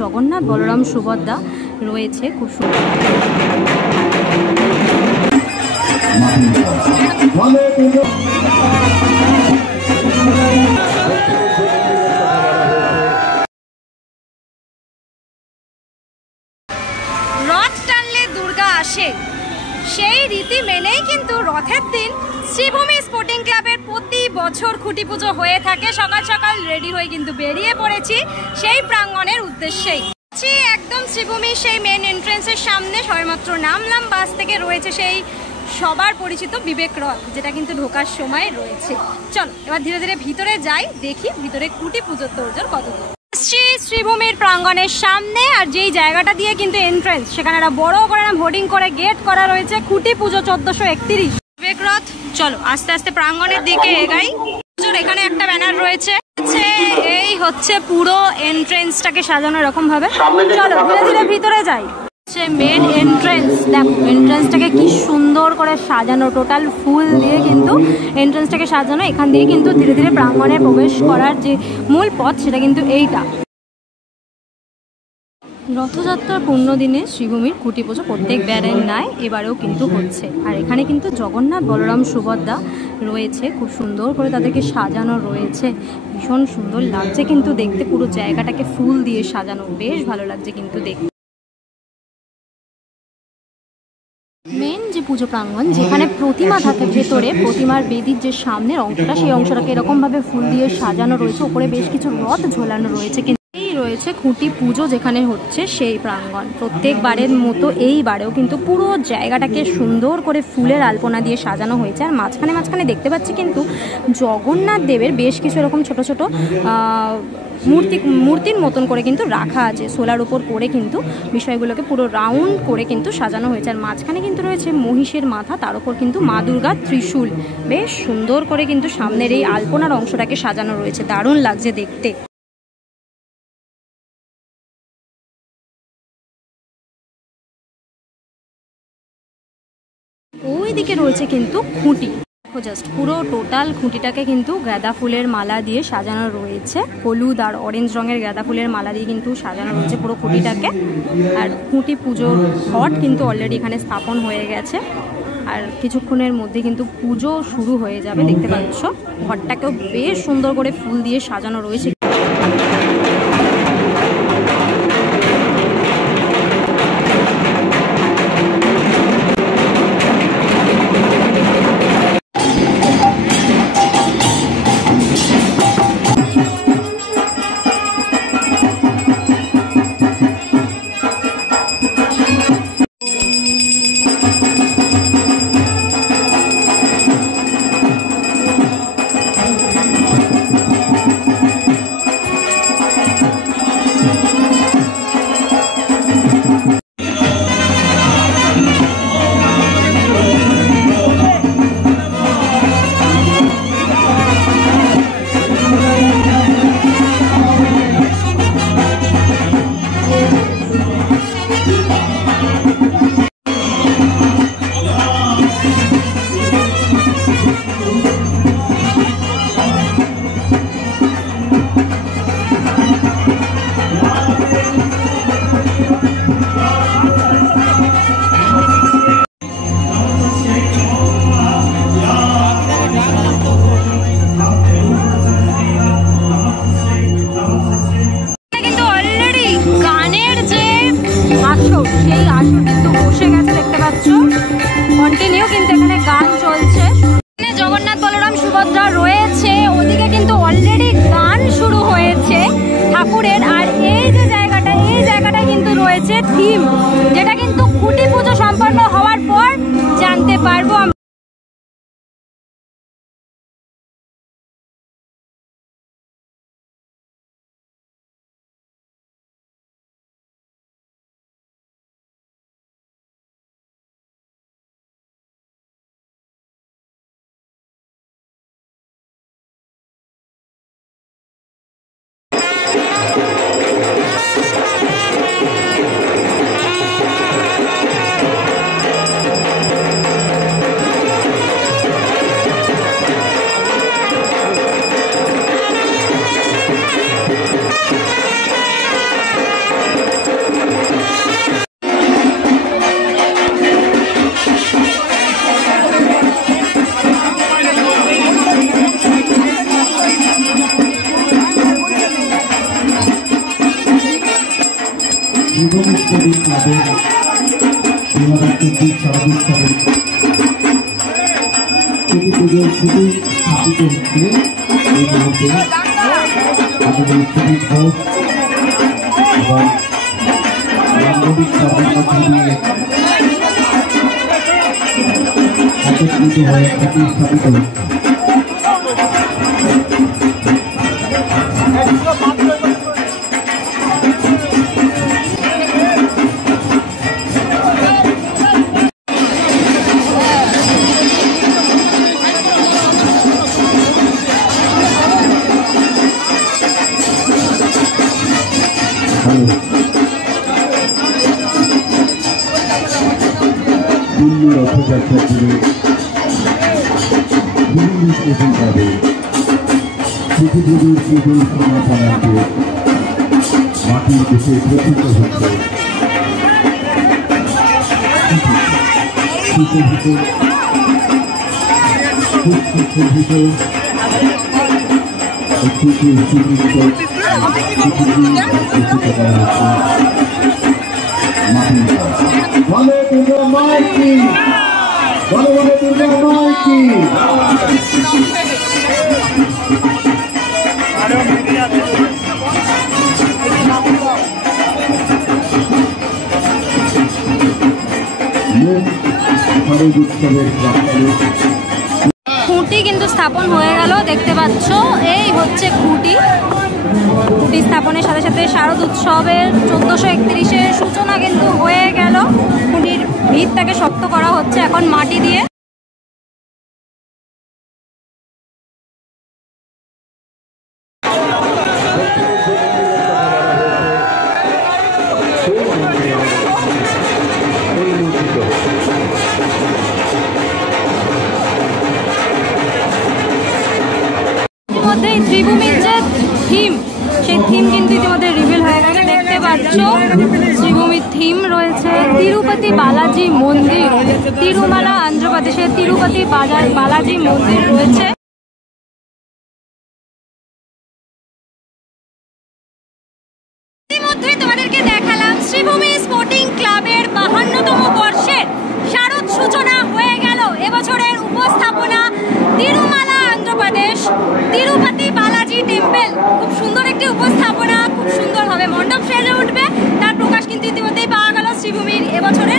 জগন্নাথ বলরাম সুভদ্রা রয়েছে খুব সুন্দর। রথ টানলে দুর্গা আসে, সেই রীতি মেনেই কিন্তু রথের দিন শ্রীভূমি স্পোর্টিং ক্লাবের প্রতি বছর খুঁটি পুজো হয়ে থাকে। সকাল সকাল রেডি হয়ে কিন্তু বেরিয়ে পড়েছি সেই প্রাঙ্গণের উদ্দেশ্যেই। একদম শ্রীভূমি সেই মেন এন্ট্রেন্সের সামনে সবেমাত্র নামলাম বাস থেকে, রয়েছে সেই সবার পরিচিত বিবেক রথ, যেটা কিন্তু ঢোকার সময় রয়েছে। চলো এবার ধীরে ধীরে ভিতরে যাই, দেখি ভিতরে খুঁটি পুজোর তোড়জোড় কত। শ্রীভূমির প্রাঙ্গণের সামনে, আর যেই জায়গাটা দিয়ে কিন্তু এন্ট্রেন্স, সেখানে একটা বড় করে হোর্ডিং করে গেট করা রয়েছে খুঁটি পুজো 1431 বিবেক রথ। চলো আস্তে আস্তে প্রাঙ্গণের দিকে এগাই। এখানে একটা ব্যানার রয়েছে, এই হচ্ছে পুরো এন্ট্রেন্সটাকে সাজানো এরকম ভাবে। চলো ধীরে ধীরে ভিতরে যাই। মেন এন্ট্রেন্স, দেখো এন্ট্রেন্সটাকে কি সুন্দর করে সাজানো, টোটাল ফুল দিয়ে কিন্তু এন্ট্রেন্সটাকে সাজানো। এখান দিয়ে কিন্তু ধীরে ধীরে প্রাঙ্গণে প্রবেশ করার যে মূল পথ, সেটা কিন্তু এইটা। রথযাত্রার পূর্ণদিনে শ্রীভূমির খুঁটি পুজো প্রত্যেক বারের ন্যায় এবারেও কিন্তু হচ্ছে। আর এখানে কিন্তু জগন্নাথ বলরাম সুভদ্রা রয়েছে, খুব সুন্দর করে তাদেরকে সাজানো রয়েছে, ভীষণ সুন্দর লাগছে কিন্তু দেখতে। পুরো জায়গাটাকে ফুল দিয়ে সাজানো, বেশ ভালো লাগছে কিন্তু দেখতে। মেন যে পুজো প্রাঙ্গণ, যেখানে প্রতিমা থাকে ভেতরে, প্রতিমার বেদির যে সামনের অংশটা, সেই অংশটাকে এরকমভাবে ফুল দিয়ে সাজানো রয়েছে। ওপরে বেশ কিছু রথ ঝোলানো রয়েছে। এই রয়েছে খুঁটি পুজো যেখানে হচ্ছে সেই প্রাঙ্গণ। প্রত্যেকবারের মতো এইবারেও কিন্তু পুরো জায়গাটাকে সুন্দর করে ফুলের আলপনা দিয়ে সাজানো হয়েছে। আর মাঝখানে মাঝখানে দেখতে পাচ্ছি কিন্তু জগন্নাথ দেবের বেশ কিছু এরকম ছোট ছোট মূর্তির মতন করে কিন্তু রাখা আছে। সোলার উপর করে কিন্তু বিষয়গুলোকে পুরো রাউন্ড করে কিন্তু সাজানো হয়েছে। আর মাঝখানে কিন্তু রয়েছে মহিষের মাথা, তার উপর কিন্তু মা দুর্গার ত্রিশূল। বেশ সুন্দর করে কিন্তু সামনের এই আলপনার অংশটাকে সাজানো রয়েছে, দারুণ লাগছে দেখতে। ওইদিকে রয়েছে কিন্তু খুঁটি, দেখো জাস্ট পুরো টোটাল খুঁটিটাকে কিন্তু গাঁদা ফুলের মালা দিয়ে সাজানো রয়েছে। হলুদ আর অরেঞ্জ রঙের গাঁদা ফুলের মালা দিয়ে কিন্তু সাজানো রয়েছে পুরো খুঁটিটাকে। আর খুঁটি পুজোর ঘট কিন্তু অলরেডি এখানে স্থাপন হয়ে গেছে, আর কিছুক্ষণের মধ্যে কিন্তু পুজো শুরু হয়ে যাবে। দেখতে পাচ্ছ ঘরটাকেও বেশ সুন্দর করে ফুল দিয়ে সাজানো রয়েছে। কন্টিনিউ কিন্তু এখানে গান চলছে। জগন্নাথ বলরাম সুভদ্রা রয়েছে, ওদিকে কিন্তু অলরেডি গান শুরু হয়েছে ঠাকুরের। আর এই যে জায়গাটা, এই জায়গাটা কিন্তু রয়েছে থিম, যেটা কিন্তু খুঁটি পুজো সম্পন্ন হওয়ার পর জানতে পারবো। শ্রীভূমি স্পোর্টিং ক্লাবের 2024 শারদোৎসবের ছুটি পুজোর ছুটি স্থাপিত হচ্ছে এই মুহূর্তে। আমাদের ছুটি ঘোষ এবং রামনবীর সর্বমধ্য দিয়ে একত্রিত হয়ে ছুটি স্থাপিত হচ্ছে। দিল্লি রথযাত্রা জুড়ে বিভিন্ন স্পোর্টিং ক্লাবে পৃথিবীর কেবল সমাপনাকে মাটির দেশে প্রতীত হচ্ছে সুশোভিত সুসজ্জিত একটি সুসজ্জিত প্রস্তুত করা হচ্ছে মাটির বলে দুর্গা মায়ের কি, বলে বলে দুর্গা মায়ের কি। খুঁটি কিন্তু স্থাপন হয়ে গেল, দেখতে পাচ্ছ এই হচ্ছে খুঁটি। খুঁটি স্থাপনের সাথে সাথে শারদ উৎসবের 1431-এর সূচনা কিন্তু হয়ে গেল। খুঁটির ভিতটাকে শক্ত করা হচ্ছে এখন মাটি দিয়ে। ইতিমধ্যে ত্রিভূমির যে থিম, সেই থিম কিন্তু ইতিমধ্যে রিভিল হয়ে গেছে। দেখতে পাচ্ছ ত্রিভূমির থিম রয়েছে তিরুপতি বালাজি মন্দির, তিরুমালা অন্ধ্রপ্রদেশের তিরুপতি বালাজি মন্দির রয়েছে। ইতিমধ্যে তোমাদেরকে দেখালাম শ্রীভূমি স্পোর্টিং ক্লাবের 52তম বর্ষের শারদ সূচনা হয়ে গেল। এবছরের উপস্থাপনা তিরুমালা অন্ধ্রপ্রদেশ তিরুপতি বালাজি টেম্পল। খুব সুন্দর একটি উপস্থাপনা, খুব সুন্দরভাবে মণ্ডপ সেজে উঠবে, তার প্রকাশ কিন্তু ইতিমধ্যেই পাওয়া গেল শ্রীভূমির এবছরের